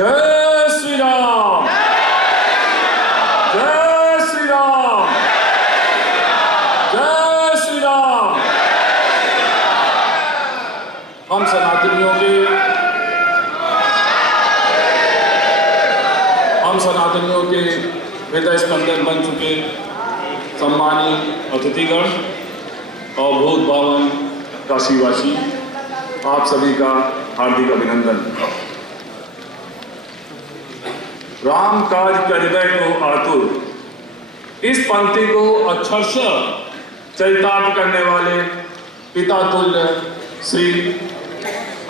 जय श्री राम, जय श्री राम, जय श्री राम। हम सनातनियों के हृदय स्पंदन बन चुके सम्मानीय अतिथिगण और भूत भावन काशीवासी, आप सभी का हार्दिक अभिनंदन। राम काज करिबै को आतुर, इस पंक्ति को अक्षरशः चरितार्थ करने वाले पिता तुल्य श्री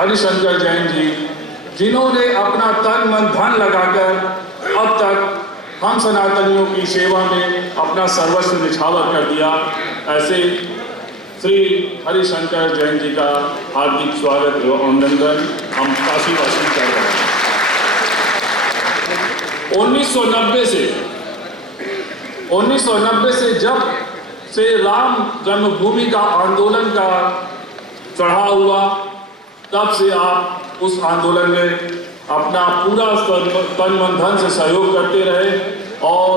हरिशंकर जैन जी, जिन्होंने अपना तन मन धन लगाकर अब तक हम सनातनियों की सेवा में अपना सर्वस्व निछावर कर दिया, ऐसे श्री हरिशंकर जैन जी का हार्दिक स्वागत एवं अभिनंदन हम काशीवासी कर रहे हैं। 1990 से जब से राम जन्मभूमि का आंदोलन का चढ़ाव हुआ, तब से आप उस आंदोलन में अपना पूरा तन मन धन से सहयोग करते रहे और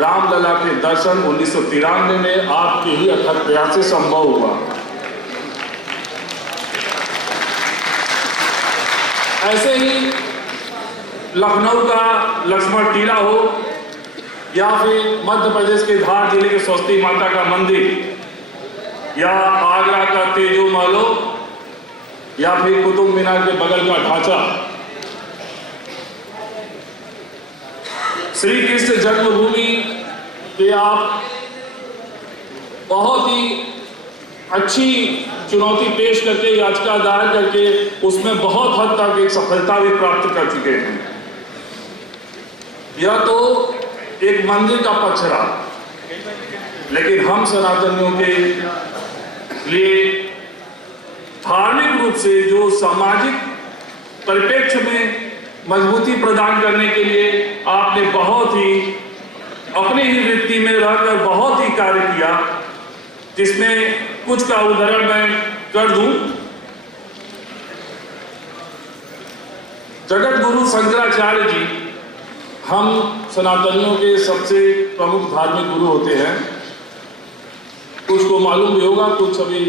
रामलला के दर्शन 1993 में आपके ही अथक प्रयास से संभव हुआ। ऐसे ही लखनऊ का लक्ष्मण टीला हो या फिर मध्य प्रदेश के धार जिले के स्वस्ति माता का मंदिर या आगरा का तेजो महल हो या फिर कुतुब मीनार के बगल का ढांचा, श्री कृष्ण जन्मभूमि के आप बहुत ही अच्छी चुनौती पेश करके, याचिका दायर करके उसमें बहुत हद तक एक सफलता भी प्राप्त कर चुके हैं। यह तो एक मंदिर का पक्ष रहा, लेकिन हम सनातनियों के लिए धार्मिक रूप से जो सामाजिक परिप्रेक्ष्य में मजबूती प्रदान करने के लिए आपने बहुत ही अपनी ही वृत्ति में रहकर बहुत ही कार्य किया, जिसमें कुछ का उदाहरण मैं कर दूं। जगत गुरु शंकराचार्य जी हम सनातनियों के सबसे प्रमुख धार्मिक गुरु होते हैं। कुछ को मालूम भी होगा, कुछ अभी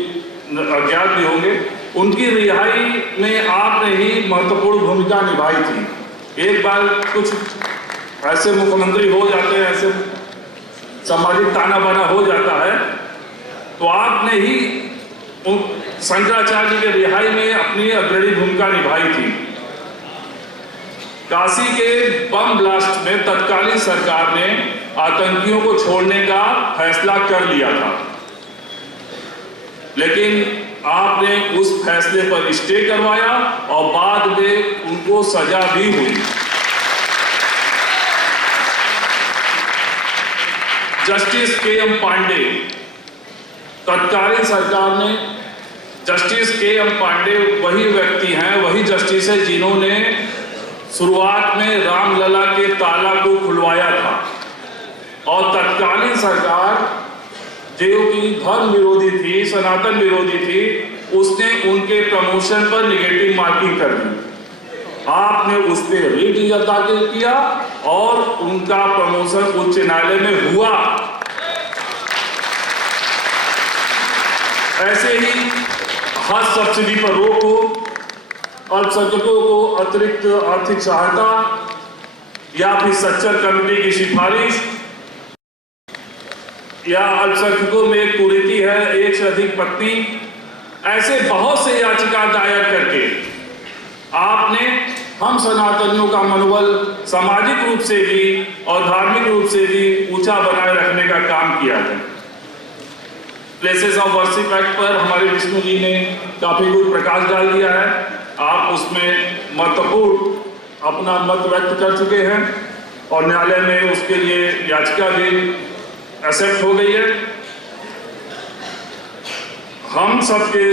अज्ञात भी होंगे। उनकी रिहाई में आपने ही महत्वपूर्ण भूमिका निभाई थी। एक बार कुछ ऐसे मुख्यमंत्री हो जाते हैं, ऐसे सामाजिक ताना बाना हो जाता है, तो आपने ही शंकराचार्य जी के रिहाई में अपनी अग्रणी भूमिका निभाई थी। काशी के बम ब्लास्ट में तत्कालीन सरकार ने आतंकियों को छोड़ने का फैसला कर लिया था, लेकिन आपने उस फैसले पर स्टे करवाया और बाद में उनको सजा भी हुई। Justice KM. पांडे, तत्कालीन सरकार ने जस्टिस के.एम. पांडे वही व्यक्ति हैं, वही जस्टिस है जिन्होंने शुरुआत में रामलला के ताला को खुलवाया था, और तत्कालीन सरकार जो कि धर्म विरोधी थी, सनातन विरोधी थी, उसने उनके प्रमोशन पर निगेटिव मार्किंग कर दी। आपने उस पर रीट दाखिल किया और उनका प्रमोशन उच्च न्यायालय में हुआ। ऐसे ही हज सब्सिडी पर रोक हो, अल्पसंख्यकों को अतिरिक्त आर्थिक सहायता या फिर सच्चर कमेटी की सिफारिश, या अल्पसंख्यकों में एक कुरीति है एक से अधिक पत्नी, ऐसे बहुत से याचिका दायर करके आपने हम सनातनियों का मनोबल सामाजिक रूप से भी और धार्मिक रूप से भी ऊंचा बनाए रखने का काम किया है। प्लेसेस ऑफ वर्शिप एक्ट पर हमारे विष्णु जी ने काफी कुछ प्रकाश डाल दिया है। आप उसमें महत्वपूर्ण अपना मत व्यक्त कर चुके हैं और न्यायालय में उसके लिए याचिका भी एक्सेप्ट हो गई है। हम सबके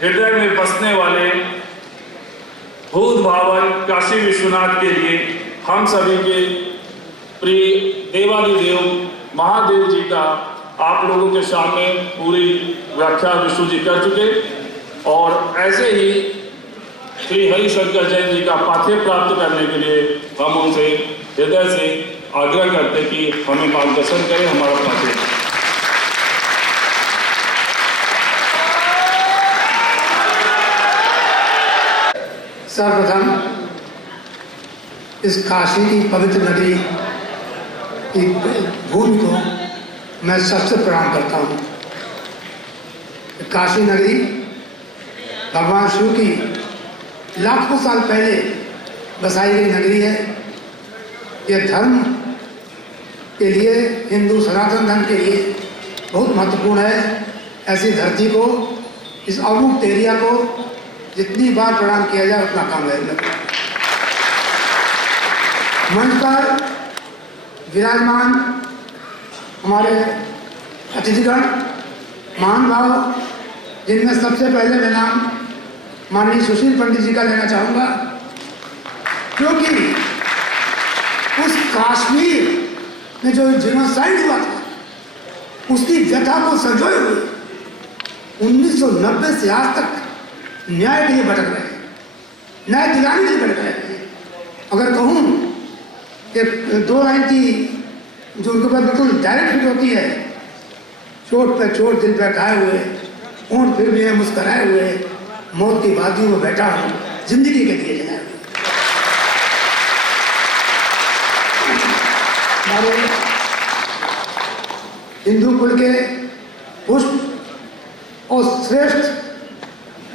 हृदय में बसने वाले भूत भावन काशी विश्वनाथ के लिए हम सभी के प्रिय देवादिदेव महादेव जी का आप लोगों के सामने पूरी व्याख्या विष्णु जी कर चुके, और ऐसे ही श्री हरिशंकर जैन जी का पाथेय प्राप्त करने के लिए हम उनसे हृदय से आग्रह करते कि हमें मार्गदर्शन करें हमारा पाथेय। सर्वप्रथम इस काशी की पवित्र नगरी की भूमि को मैं सबसे प्रणाम करता हूँ। काशी नगरी भगवान शिव की लाखों साल पहले बसाई गई नगरी है। यह धर्म के लिए, हिंदू सनातन धर्म के लिए बहुत महत्वपूर्ण है। ऐसी धरती को, इस अवमुक्त एरिया को जितनी बार प्रणाम किया जाए उतना काम है। मंच पर विराजमान हमारे अतिथिगण, महान भाव, जिनमें सबसे पहले मैं नाम माननीय सुशील पंडित जी का लेना चाहूँगा, क्योंकि उस कश्मीर में जो जिनोसाइड हुआ था उसकी व्यथा को संजोए हुए 1990 से आज तक न्याय के लिए भटक रहे हैं, न्याय दिलाने के लिए भटक रहे हैं। अगर कहूँ कि 2 लाइन की जो उनके ऊपर बिल्कुल डायरेक्ट हिट होती है, चोट पे चोट दिल पे खाए हुए, ऊँट फिर भी मुस्कराए हुए, मौत की वादियों में बैठा हूँ, जिंदगी के लिए जनाए हुए। हमारे हिंदू कुल के पुष्प और श्रेष्ठ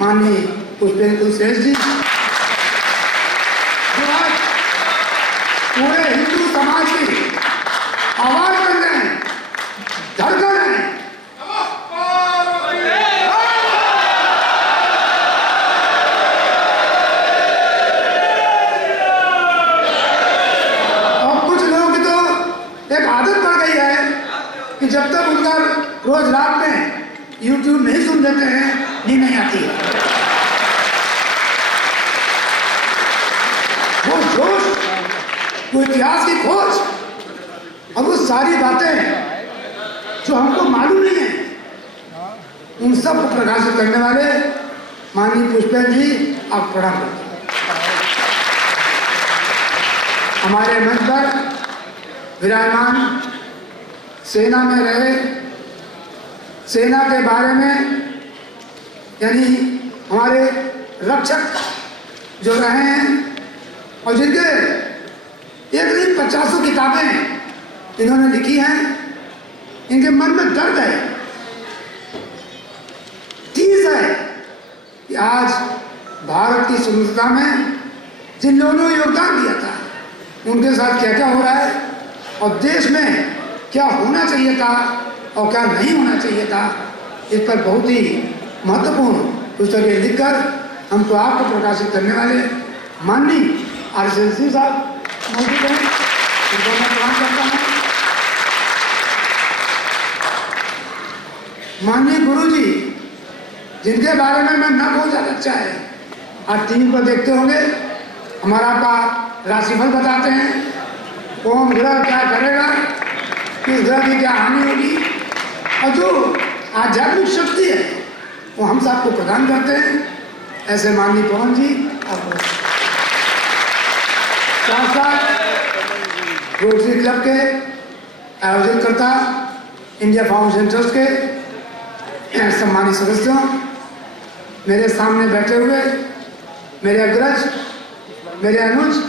माननीय पुष्पेंद्र श्रेष्ठ जी, जो आज पूरे हिंदू समाज की आवाज बन रहे हैं, धड़कन है। और कुछ लोगों की तो एक आदत पड़ गई है कि जब तक उनका रोज रात में YouTube नहीं सुन लेते हैं, नींद नहीं आती है। वो जोश, वो इतिहास की खोज और वो सारी बातें जो हमको मालूम नहीं है, उन सब को प्रकाशित करने वाले माननीय पुष्पेंद्र जी, आप प्रणाम करते हैं। हमारे मंच पर विराजमान सेना में रहे, सेना के बारे में, यानी हमारे रक्षक जो रहे हैं और जिनके 50 किताबें इन्होंने लिखी हैं, इनके मन में दर्द है, चीज है कि आज भारत की स्वतंत्रता में जिन लोगों ने योगदान दिया था उनके साथ क्या क्या हो रहा है और देश में क्या होना चाहिए था और क्या नहीं होना चाहिए था, इस पर बहुत ही महत्वपूर्ण पुस्तकें लिखकर हमको आपको प्रकाशित करने वाले माननीय RSLC साहब मौजूद हैं, उनको मैं प्रणाम करता हूँ। माननीय गुरु जी, जिनके बारे में मैं ना बहुत ज़्यादा अच्छा है, आज टीवी पर देखते होंगे, हमारा आपका राशिफल बताते हैं, कौन ग्रह क्या करेगा, किस ग्रह की क्या हानि होगी, और जो आध्यात्मिक शक्ति है वो हम सबको प्रदान करते हैं। ऐसे माननीय पवन जी, आपको साथ साथ रोटरी क्लब के आयोजन करता, इंडिया फाउंडेशन ट्रस्ट के सम्मानित सदस्यों, मेरे सामने बैठे हुए मेरे अग्रज, मेरे अनुज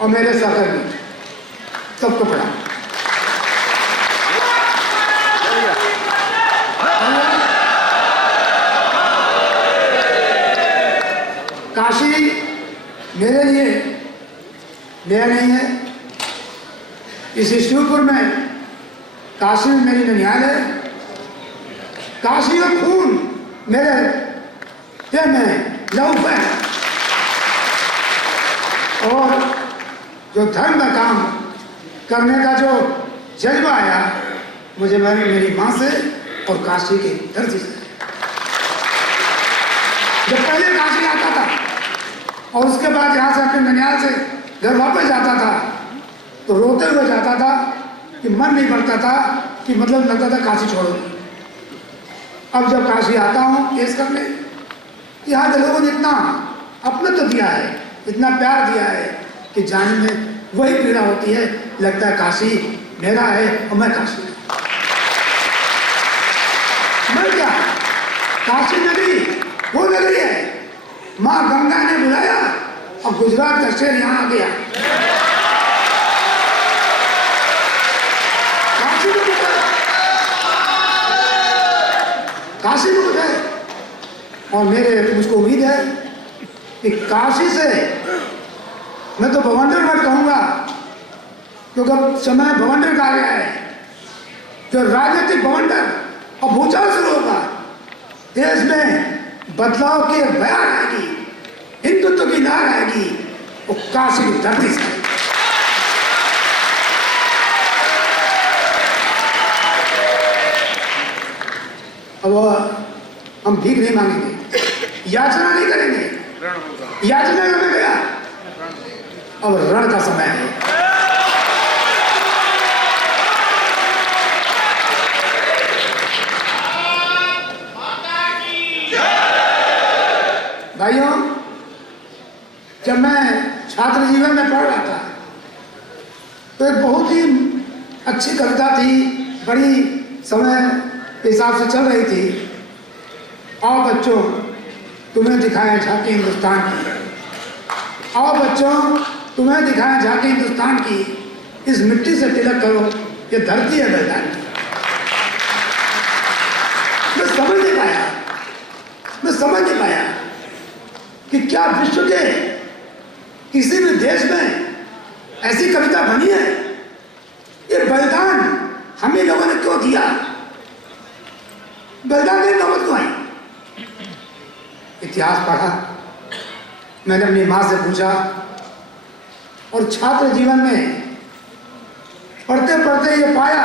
और मेरे सहकर्मी, सबको प्रणाम। काशी मेरे लिए नया नहीं है। इस शिवपुर में काशी में मेरी ननिहाल है। काशी और खून मेरे ये में लहू है। और जो धर्म का काम करने का जो जज्बा आया मुझे मेरी माँ से और काशी की धरती से। जब पहले काशी आता था और उसके बाद यहाँ से अपने ननिहाल से घर वापस जाता था तो रोते हुए जाता था कि मन नहीं पड़ता था, कि मतलब लगता था काशी छोड़ो। अब जब काशी आता हूँ केस करने, यहाँ के लोगों ने इतना अपना तो दिया है, इतना प्यार दिया है कि जाने में वही पीड़ा होती है, लगता है काशी मेरा है और मैं काशी मैं क्या, काशी नगरी वो नगरी है, माँ गंगा ने बुलाया और गुजरात का शेर यहाँ आ गया। काशी में कुछ है और मुझको उम्मीद है कि काशी से मैं तो भवंडर मत कहूंगा, क्योंकि अब समय भवंडर का आ गया है, जो राजनीतिक भवंडर और भूचाल शुरू होगा, देश में बदलाव की बयान आएगी, हिंदुत्व की लहर आएगी, वो काशी की धरती से। अब हम भीख नहीं मांगेंगे, याचना नहीं करेंगे, याचना में गया, अब रण का समय है। भाइयों, जब मैं छात्र जीवन में पढ़ रहा था तो एक बहुत ही अच्छी कविता थी, बड़ी समय के हिसाब से चल रही थी। आओ बच्चों तुम्हें दिखाएं झांकी हिंदुस्तान की, आओ बच्चों तुम्हें दिखाएं झांकी हिंदुस्तान की, इस मिट्टी से तिलक करो, ये धरती है मैदान की। मैं समझ नहीं पाया कि क्या विश्व के किसी भी देश में ऐसी कविता बनी है। ये बलिदान हम ही लोगों ने क्यों दिया, बलिदान की नौबत क्यों आई। इतिहास पढ़ा, मैंने अपनी माँ से पूछा, और छात्र जीवन में पढ़ते पढ़ते ये पाया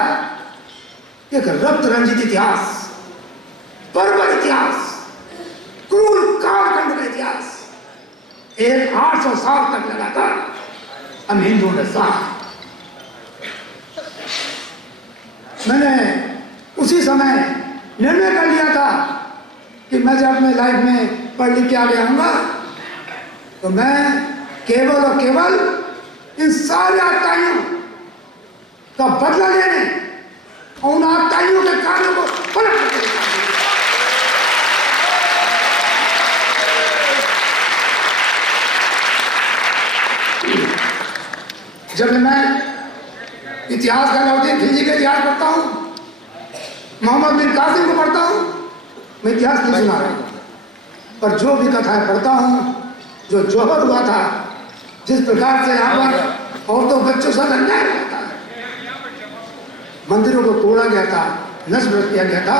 कि एक रक्त रंजित इतिहास, बर्बर इतिहास, क्रूर कालखंड का इतिहास एक 800 साल तक लगातार हम हिंदुओं ने साथ। मैंने उसी समय निर्णय कर लिया था कि मैं जब अपने लाइफ में पढ़ लिख के आगे आऊंगा तो मैं केवल और केवल इन सारे आताइयों का बदला लेने और उन आताइयों के कार्यों को पलट कर जब मैं इतिहास का अलाउद्दीन खिलजी का इतिहास पढ़ता हूँ, मोहम्मद बिन कासिम को पढ़ता हूँ, मैं इतिहास नहीं सुना रहा हूँ, पर जो भी कथाएं पढ़ता हूँ, जो जौहर हुआ था, जिस प्रकार से यहाँ पर औरतों बच्चों से अन्याय हुआ था, मंदिरों को तोड़ा गया था, नष्ट किया गया था,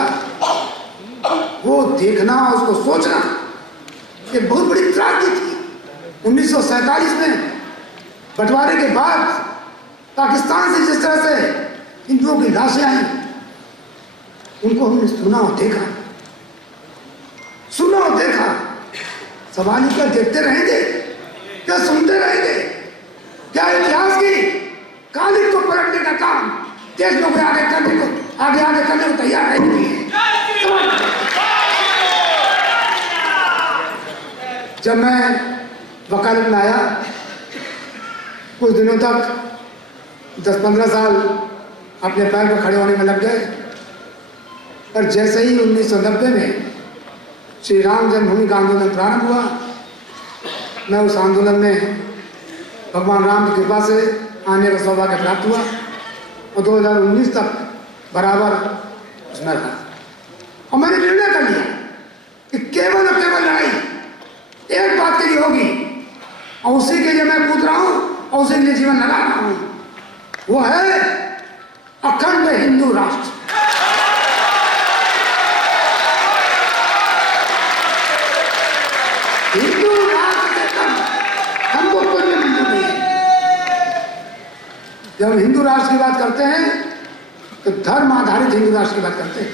वो देखना, उसको सोचना, ये बहुत बड़ी त्रासदी थी। 1947 में बंटवारे के बाद पाकिस्तान से जिस तरह से हिंदुओं की लाशें आई, उनको हमने सुना और देखा, सुना और देखा। सवाल ही क्या देखते रहेंगे, क्या सुनते रहेंगे? क्या इतिहास की कालिक को पलटने का काम देश में आगे करने को तैयार नहीं है। जब मैं वकालत में आया, कुछ दिनों तक 10-15 साल अपने पैर पर खड़े होने में लग गए, पर जैसे ही 1990 में श्री राम जन्मभूमि का आंदोलन प्रारंभ हुआ, मैं उस आंदोलन में भगवान राम की कृपा से आने का सौभाग्य प्राप्त हुआ और 2019 तक बराबर उसमें रहा। और मैंने निर्णय कर लिया कि केवल और केवल लड़ाई एक बात के लिए होगी, और उसी के लिए मैं कूद रहा हूं और उसी के लिए जीवन लगा रहा हूं, वो है अखंड हिंदू राष्ट्र। हिंदू राष्ट्र के कम हमको कोई भी मंजूर नहीं है। जब हम हिंदू राष्ट्र की बात करते हैं तो धर्म आधारित हिंदू राष्ट्र की बात करते हैं,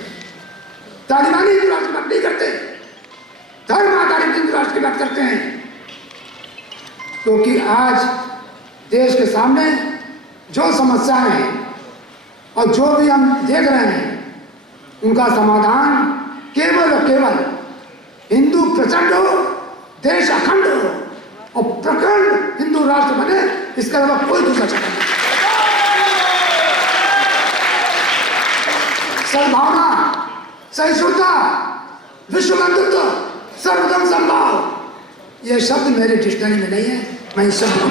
तालिबानी हिंदू राष्ट्र की बात नहीं करते, धर्म आधारित हिंदू राष्ट्र की बात करते हैं। क्योंकि आज देश के सामने जो समस्याएं हैं और जो भी हम देख रहे हैं, उनका समाधान केवल और केवल हिंदू प्रचंड हो, देश अखंड हो और प्रखंड हिंदू राष्ट्र बने, इसके अलावा कोई दूसरा चक्कर नहीं। सद्भावना, सहिष्णुता, विश्व बंधुत्व, सर्वधर्म समभाव, ये शब्द मेरे डिक्शनरी में नहीं है, मैं इस शब्द को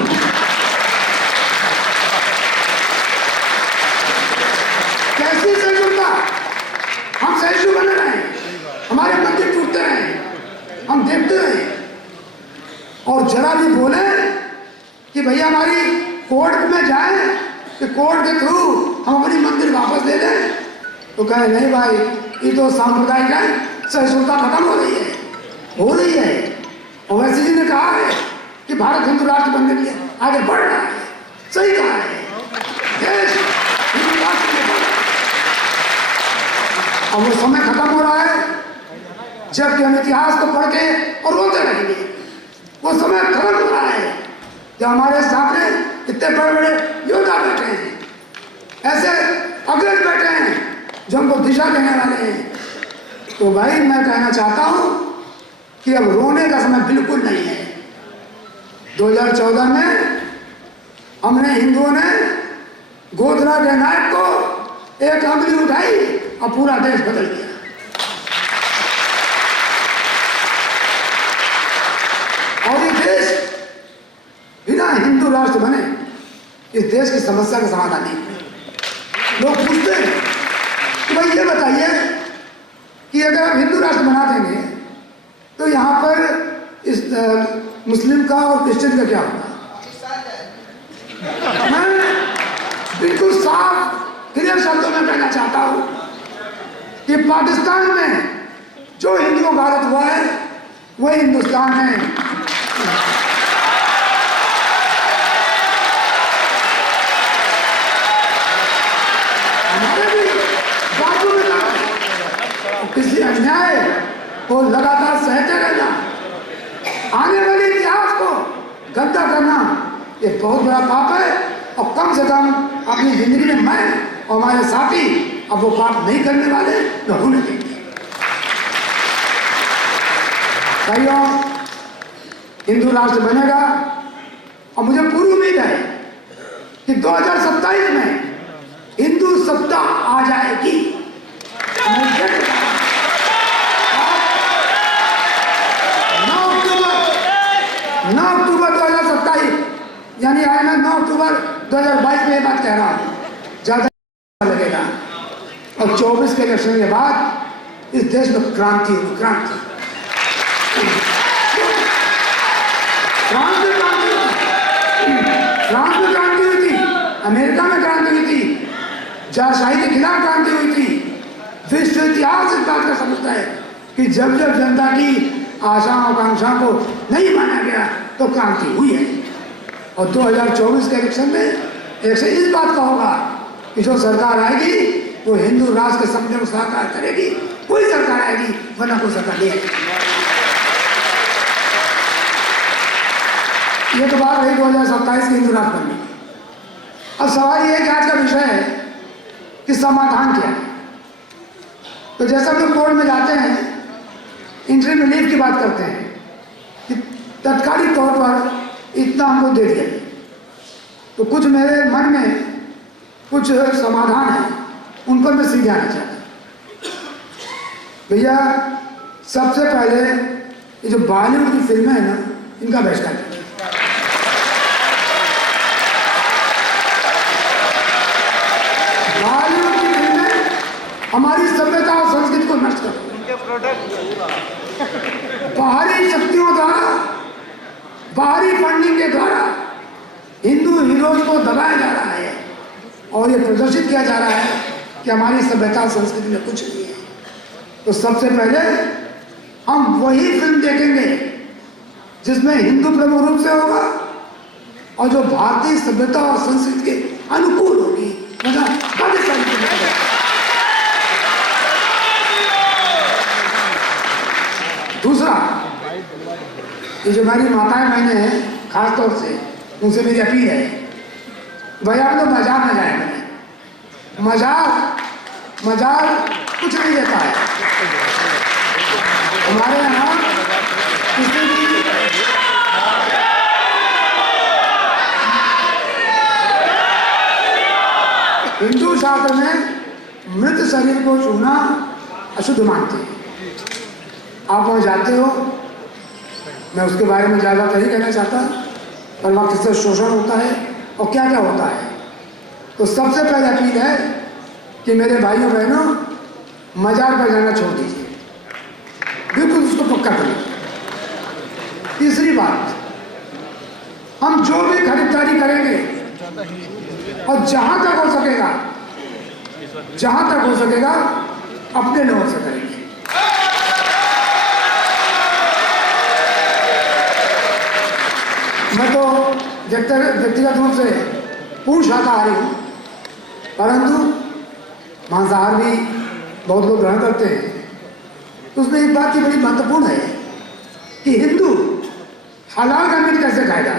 कैसी सहिष्णुता, हम सहिष्णु बने रहे, हमारे मंदिर टूटते रहे, हम देखते रहे, और जरा भी बोले कि भैया हमारी कोर्ट में जाए कि कोर्ट के थ्रू हम अपनी मंदिर वापस ले लें, तो कहे नहीं भाई ये तो सांप्रदायिक है, सहिष्णुता खत्म हो रही है। ओवैसी जी ने कहा है कि भारत हिंदू राष्ट्र बनने के लिए आगे बढ़ रहा है, सही कहा है, देश हिंदू राष्ट्र के लिए बढ़ रहा है। अब वो समय खत्म हो रहा है जबकि हम इतिहास को पढ़ के और रोते रहेंगे। वो समय खत्म हो रहा है जब हमारे सामने इतने बड़े बड़े योद्धा बैठे हैं, ऐसे अग्रज बैठे हैं जो हमको दिशा देने वाले हैं। तो भाई मैं कहना चाहता हूं कि अब रोने का समय बिल्कुल नहीं है। 2014 में हमने हिंदुओं ने गोधरा के नायक को एक अंगुली उठाई और पूरा देश बदल गया। और ये देश बिना हिंदू राष्ट्र बने इस देश की समस्या का समाधान नहीं। लोग पूछते हैं कि भाई ये बताइए कि अगर हम हिंदू राष्ट्र बना देंगे तो यहाँ पर इस मुस्लिम का और क्रिश्चियन का क्या होगा? मैं बिल्कुल साफ क्लियर शब्दों में कहना चाहता हूँ कि पाकिस्तान में जो हिंदुओं का हालत हुआ है वही हिंदुस्तान में हमारे भी बाजू में किसी अन्याय को लगातार सहते रहना, आने वाले इतिहास को गंदा करना, ये बहुत बड़ा पाप है। और कम से कम अपनी जिंदगी में मैं और हमारे साथी अब वो पाप नहीं करने वाले, न होने देंगे। भाइयों, हिंदू राष्ट्र बनेगा और मुझे पूरी उम्मीद है कि 2027 में हिंदू सत्ता आ जाएगी। 9 अक्टूबर 2027 यानी आज मैं 9 अक्टूबर 2022 में ये बात कह रहा हूँ, ज्यादा लगेगा। और 24 के इलेक्शन के बाद इस देश में क्रांति होगी, क्रांति फ्रांस में क्रांति हुई थी, अमेरिका में क्रांति हुई थी, जारशाही के खिलाफ क्रांति हुई थी। विश्व इतिहास इस बात का समझता है कि जब जब जनता की आशा आकांक्षा को नहीं माना गया तो क्रांति हुई है। और 2024 के इलेक्शन में एक से इस बात का होगा कि जो सरकार आएगी वो हिंदू राष्ट्र के सपने को साकार करेगी। कोई सरकार आएगी, वरना कोई सरकार नहीं आएगी। ये तो बात रही 2027 की हिंदू राष्ट्र बनने की। अब सवाल ये है कि आज का विषय है कि समाधान क्या है। तो जैसा हम लोग कोर्ट में जाते हैं, इंटरिम रिलीफ की बात करते हैं कि तत्कालिक तौर पर इतना हमको दे दिया, तो कुछ मेरे मन में कुछ समाधान है, उन पर मैं सीधे आना चाहता हूँ। भैया, सबसे पहले ये जो बॉलीवुड की फिल्में हैं ना, इनका बहिष्कार करें। बॉलीवुड की फिल्में हमारी सभ्यता और संस्कृति को नष्ट कर, बाहरी शक्तियों द्वारा, बाहरी फंडिंग के द्वारा हिंदू हीरोज को दबाया जा रहा है और ये प्रदर्शित किया जा रहा है कि हमारी सभ्यता संस्कृति में कुछ नहीं है। तो सबसे पहले हम वही फिल्म देखेंगे जिसमें हिंदू प्रमुख रूप से होगा और जो भारतीय सभ्यता और संस्कृति के अनुकूल होगी। दूसरा, ये जो हमारी माताएं बहनें हैं, खासतौर से उनसे मेरी अपील है, भैया हम लोग मजाक में जाए करें। मजाक कुछ नहीं देता है। हमारे यहाँ किसी भी शास्त्र में मृत शरीर को छूना अशुद्ध मानते हैं। आप वहाँ जाते हो, मैं उसके बारे में ज़्यादा नहीं कहना चाहता, पर वहाँ किससे शोषण होता है और क्या क्या होता है। तो सबसे पहले अपील है कि मेरे भाइयों बहनों, मजार पर जाना छोड़ दीजिए, बिल्कुल उसको पक्का करिए। तीसरी बात, हम जो भी खरीदारी करेंगे और जहां तक हो सकेगा अपने लोगों से करेंगे। मैं तो व्यक्तिगत रूप से पूर्ण शाकाहारी हूँ, परंतु मांसाहार भी बहुत लोग ग्रहण करते हैं। उसमें एक बात की बड़ी महत्वपूर्ण है कि हिंदू हलाल का मीट कैसे खाएगा।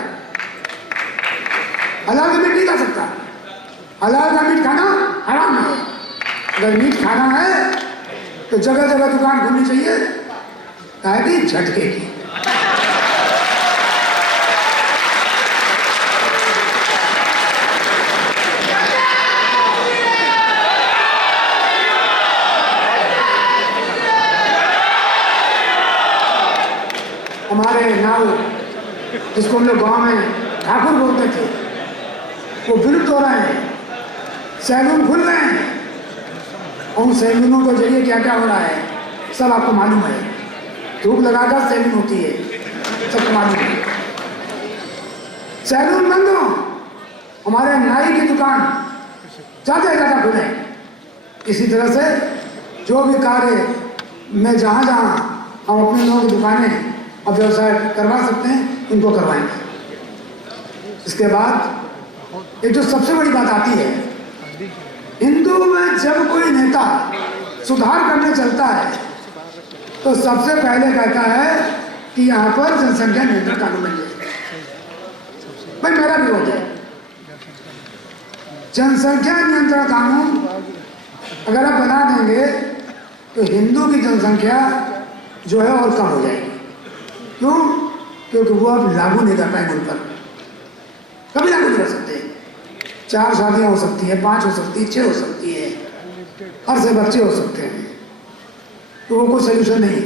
हलाल का मीट नहीं खा सकता, हलाल का मीट खाना हराम है। अगर मीट खाना है तो जगह जगह दुकान खोलनी चाहिए, ताकि झटके की। हमारे नाव, जिसको हम लोग गाँव में ठाकुर बोलते थे, वो विलुप्त हो रहे हैं। सैलून खुल रहे हैं, और उन सैलूनों के जरिए क्या क्या हो रहा है सब आपको मालूम है। धूप लगाकर सैलून होती है, सबको मालूम है। सैलून बंद हो, हमारे नाई की दुकान ज़्यादा से ज़्यादा खुले। इसी तरह से जो भी कार्य में जहाँ हम अपने लोगों की दुकानें अब व्यवसाय करवा सकते हैं, उनको करवाएंगे। इसके बाद एक जो सबसे बड़ी बात आती है, हिंदू में जब कोई नेता सुधार करने चलता है तो सबसे पहले कहता है कि यहाँ पर जनसंख्या नियंत्रण कानून बन जाए। भाई मेरा विरोध है। जनसंख्या नियंत्रण कानून अगर आप बना देंगे तो हिंदू की जनसंख्या जो है और कम हो जाएगी। क्यों? क्योंकि वो अब लागू नहीं कर पाएंगे उन पर, कभी लागू नहीं कर सकते। 4 शादियां हो सकती है, 5 हो सकती है, 6 हो सकती है, और से बच्चे हो सकते हैं, तो वो कोई सोल्यूशन नहीं है।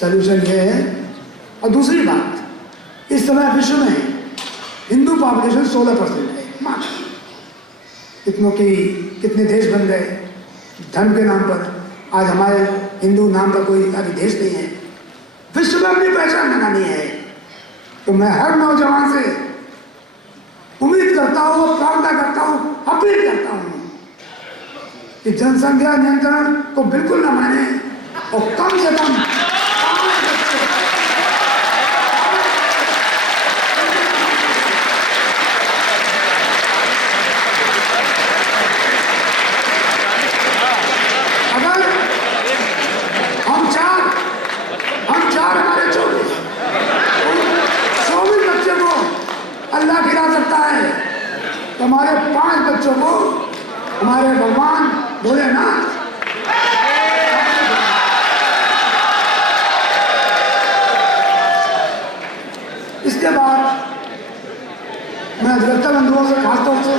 सोल्यूशन ये है। और दूसरी बात, इस समय विश्व में हिंदू पॉपुलेशन 16% है मात्र। इतनों की कितने देश बन गए धर्म के नाम पर। आज हमारे हिंदू नाम का कोई अभी देश नहीं है। विश्व में अपनी पहचान बनानी है। तो मैं हर नौजवान से उम्मीद करता हूँ, प्रार्थना करता हूँ, अपील करता हूँ कि जनसंख्या नियंत्रण को बिल्कुल न माने और कम से कम 5 बच्चे। अगर हम चार हमारे 24 बच्चे को अल्लाह खिला सकता है, तो हमारे 5 बच्चों को हमारे भगवान भोलेनाथ इसके बाद मैं अधिवक्ता बंधुओं से खासतौर से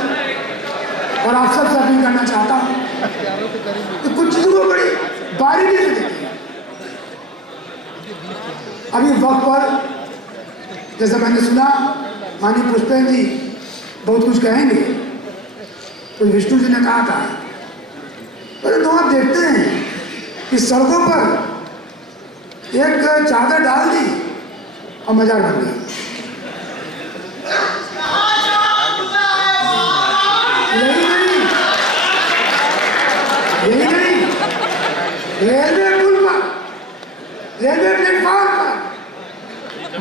और आप सबसे अपील करना चाहता हूँ कि कुछ चीजों को बड़ी बारीकी से देखिए। अभी वक्त पर जैसे मैंने सुना माननीय पुष्पेंद्र जी बहुत कुछ कहेंगे, तो विष्णु जी ने कहा था, परंतु आप देखते हैं कि सड़कों पर एक चादर डाल दी और मजाक बन गई। यही नहीं, रेलवे पुल पर, रेलवे प्लेटफॉर्म पर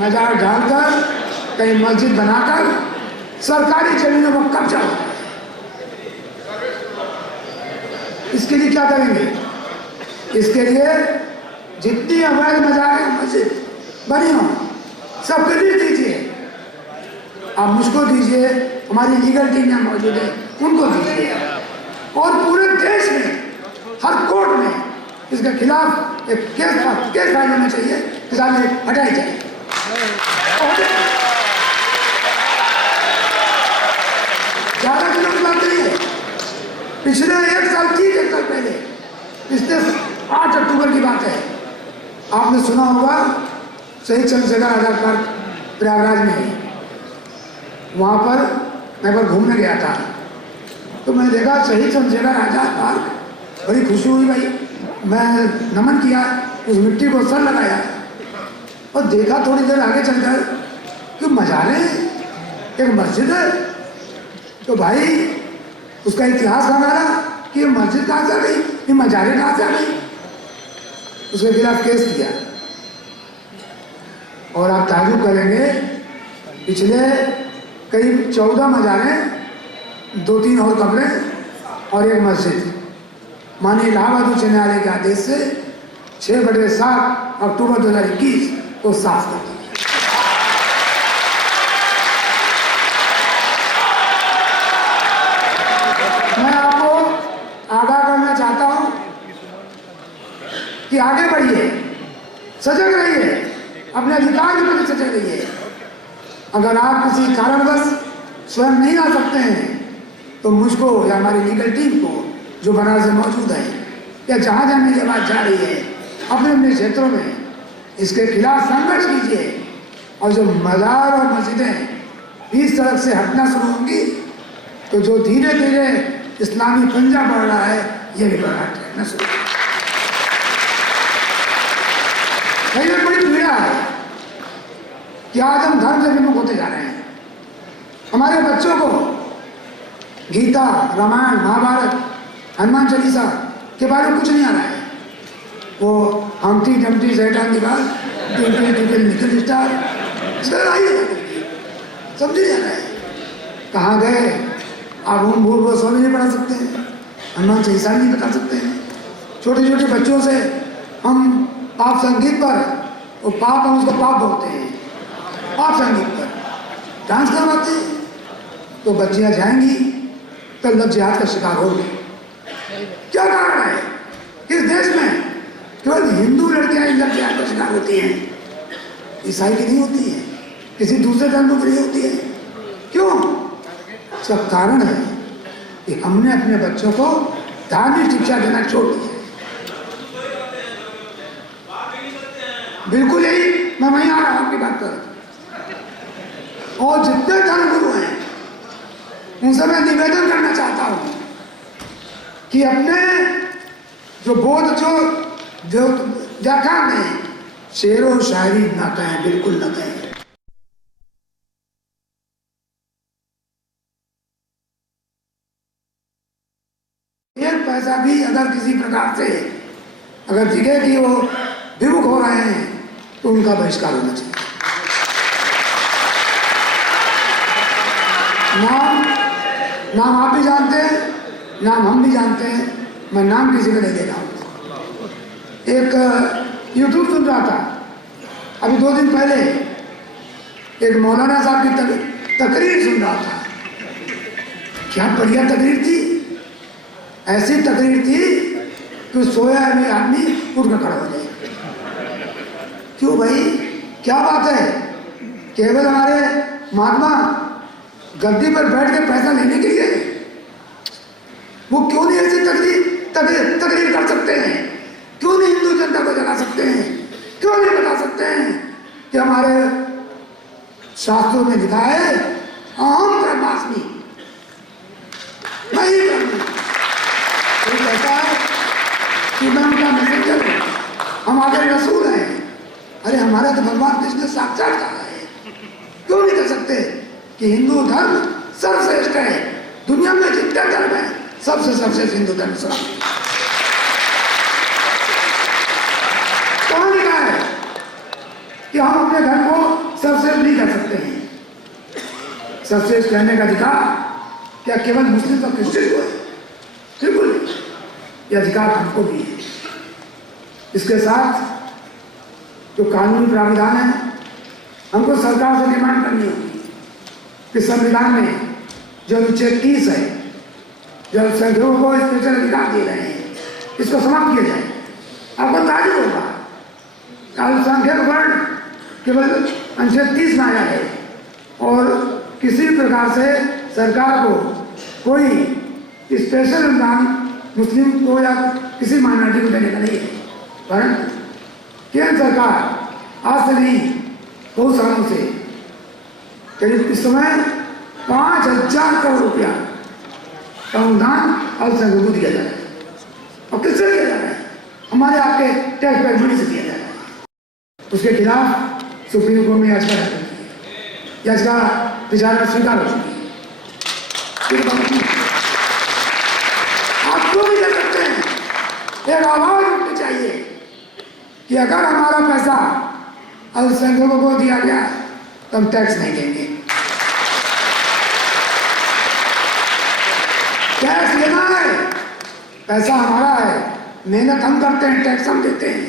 मजार डालकर कहीं मस्जिद बनाकर सरकारी जमीनों पर कब्जा होता है। इसके लिए क्या करेंगे? इसके लिए जितनी अवैध मजारें मस्जिद बनी हो सबके लिए दीजिए। आप मुझको दीजिए, हमारी लीगल टीम यहाँ मौजूद है, उनको दीजिए, और पूरे देश में हर कोर्ट में इसके खिलाफ एक केस फाइल होना चाहिए, हटाई जाए। ज़्यादा दिनों की बात नहीं है, पिछले 1 साल, ठीक 1 साल पहले, पिछले 8 अक्टूबर की बात है, आपने सुना होगा शहीद चंद्रशेखर आजाद पार्क प्रयागराज में, वहाँ पर मैं पर घूमने गया था, तो मैंने देखा शहीद चंद्रशेखर आजाद पार्क, बड़ी खुशी हुई भाई। मैं नमन किया, उस मिट्टी को सर लगाया और देखा थोड़ी देर आगे चलकर कि मजारे एक मस्जिद है। तो भाई उसका इतिहास बताया कि ये मस्जिद कहाँ से आ गई, ये मजारे कहाँ से आ गई। उसके खिलाफ केस किया और आप ताजुब करेंगे, पिछले करीब 14 मजारे, 2-3 और कमरे और एक मस्जिद माननीय इलाहाबाद उच्च न्यायालय के आदेश से 6/7 अक्टूबर 2021 को साफ कर दिया। मैं आपको आगाह करना चाहता हूं कि आगे बढ़िए, सजग रहिए, अपने अधिकार के प्रति सजग रहिए। अगर आप किसी कारणवश स्वयं नहीं आ सकते हैं तो मुझको या हमारी लीगल टीम को जो बनारस में मौजूद है या जहाँ जहाँ मेरी आवाज़ जा रही है, अपने अपने क्षेत्रों में इसके खिलाफ संघर्ष कीजिए। और जो मज़ार और मस्जिदें इस तरफ से हटना शुरू होंगी तो जो धीरे धीरे इस्लामी पंजा बढ़ रहा है, ये भी बढ़ना शुरू होगा। ये बड़ी पीड़ा है कि आज हम धर्म से विमुख होते जा रहे हैं। हमारे बच्चों को गीता, रामायण, महाभारत, हनुमान चालीसा के बारे में कुछ नहीं आ रहा है। वो हमटी डमटी शैतान की बात, निकल स्टार, समझ नहीं आ रहा है। कहाँ गए आप? हम भूल वो स्वामी नहीं पढ़ा सकते हैं, हनुमान चालीसा नहीं बता सकते हैं। छोटे छोटे बच्चों से हम पाप संगीत पर, वो पाप हम उसको पाप बोलते हैं, पाप संगीत पर डांस करवाते हैं, तो बच्चियां जाएंगी तो लज्जात का शिकार होगी। क्या कारण है? इस देश में केवल हिंदू लड़कियां इन लज्जात का शिकार होती हैं, ईसाई की नहीं होती है, किसी दूसरे धर्म की नहीं होती है। क्यों? सब कारण है कि हमने अपने बच्चों को धार्मिक शिक्षा देना छोड़ दिया। बिल्कुल यही मैं वहीं आ रहा हूं आपकी बात पर। और जितने धर्मगुरु हैं उनसे मैं निवेदन करना चाहता हूं कि अपने जो बोध जो व्याख्यान में शेर और शायरी न कहें, बिल्कुल न कहें। एक पैसा भी अगर किसी प्रकार से अगर दिखे कि वो विमुख हो रहे हैं तो उनका बहिष्कार होना चाहिए। नाम आप भी जानते हैं, नाम हम भी जानते हैं, मैं नाम किसी को नहीं दे रहा हूँ। एक यूट्यूब सुन रहा था अभी 2 दिन पहले, एक मौलाना साहब की तकरीर सुन रहा था। क्या बढ़िया तकरीर थी, ऐसी तकरीर थी कि सोया हुए आदमी उठकर खड़ा हो जाए। क्यों भाई, क्या बात है? केवल हमारे महात्मा गद्दी पर बैठ के पैसा लेने के लिए वो क्यों नहीं ऐसी तकरीर कर सकते हैं? क्यों नहीं हिंदू जनता को जगा सकते हैं? क्यों नहीं बता सकते हैं कि हमारे शास्त्रों में लिखा है अहम ब्रह्मास्मि, मैं ही ब्रह्म हूं। कहता है कि मैं उनका मैसेंजर हूं, हमारे रसूल हैं। अरे हमारा तो भगवान कृष्ण साक्षात कहा है। क्यों नहीं कर सकते कि हिंदू धर्म सर्वश्रेष्ठ है? दुनिया में जितने धर्म है सबसे सर्वश्रेष्ठ हिंदू धर्म सनातन। कहाँ लिखा है कि हम अपने धर्म को सर्वश्रेष्ठ नहीं कर सकते हैं? सर्वश्रेष्ठ कहने का अधिकार क्या केवल मुस्लिम और क्रिश्चियन को है? बिल्कुल, ये अधिकार हमको भी है। इसके साथ जो कानूनी प्राविधान है, हमको सरकार से डिमांड करनी होगी कि संविधान में जो अनुच्छेद 30 है, जो अल्पसंख्यकों को स्पेशल अधिकार दे रहे हैं, इसको समाप्त किया जाए। आपको ताजुब होगा, अल्पसंख्यक वर्ण केवल अनुच्छेद 30 में आया है और किसी प्रकार से सरकार को कोई कि स्पेशल अनुदान मुस्लिम को या किसी माइनॉरिटी को देने का नहीं है, परंतु केंद्र सरकार आज से नहीं बहुत सालों से करीब इस समय 5,000 करोड़ रुपया का अनुदान अल्पसंख्यकों को दिया जा रहा है। और किससे दिया जा रहा है? हमारे आपके टैक्स पेयर मनी से दिया जा रहा है। उसके खिलाफ सुप्रीम कोर्ट में याचिका दाखिल की, याचिका विचार स्वीकार हो चुकी है। आपको भी कर सकते हैं, एक आवाज उठनी चाहिए कि अगर हमारा पैसा अल्पसंख्यकों को दिया गया तो हम टैक्स नहीं देंगे। टैक्स लेना है, पैसा हमारा है, मेहनत हम करते हैं, टैक्स हम देते हैं,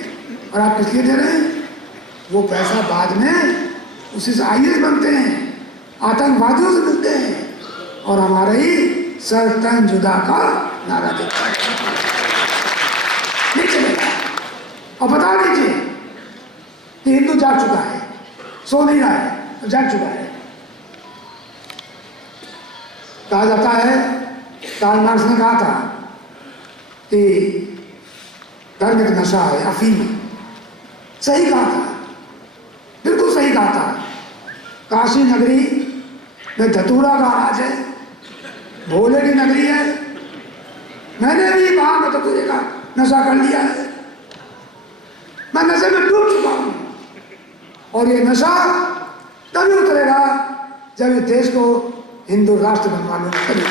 और आप किस लिए दे रहे हैं? वो पैसा बाद में उसी से IAS बनते हैं, आतंकवादियों से मिलते हैं और हमारे ही सर तन जुदा का नारा देता है। नहीं चलेगा। और बता दीजिए कि हिंदू जाग चुका है, सो नहीं रहा है, जाग चुका है। कहा जाता है, कार्ल मार्क्स ने कहा था कि धर्म एक नशा है, अफीम। सही कहा था, बिल्कुल सही कहा था। काशी नगरी में धतूरा का राज है, भोले की नगरी है। मैंने भी वहां में धतूरे का नशा कर लिया है, मैं नशे में डूब चुका हूं। और ये नशा तभी उतरेगा जब इस देश को हिंदू राष्ट्र बनवाने में करेगा।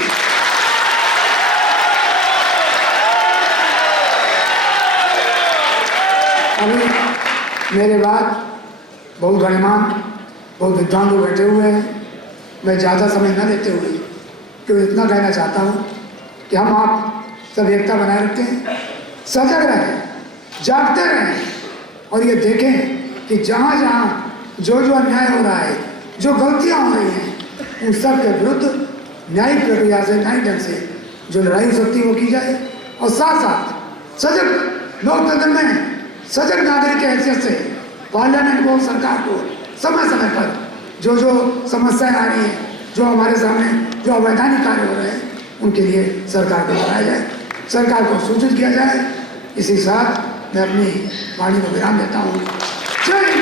अभी मेरे बाद बहुत गणमान्य, बहुत विद्वान लोग बैठे हुए हैं। मैं ज़्यादा समय न लेते हुए क्यों इतना कहना चाहता हूँ कि हम आप सब एकता बनाए रखें, सजग रहें, जागते रहें और ये देखें कि जहाँ जहाँ जो अन्याय हो रहा है, जो गलतियाँ हो रही हैं, उन सब के विरुद्ध न्यायिक प्रक्रिया से, न्यायिक ढंग से जो लड़ाई हो सकती है वो की जाए। और साथ साथ सजग लोकतंत्र में सजग नागरिक की हैसियत से पार्लियामेंट को, सरकार को समय समय पर जो समस्याएं आ रही हैं, जो हमारे सामने जो अवैधानिक कार्य हो रहे हैं, उनके लिए सरकार को बताया जाए, सरकार को सूचित किया जाए। इसी साथ मैं अपनी वाणी को विराम देता हूँ। जय हिंद।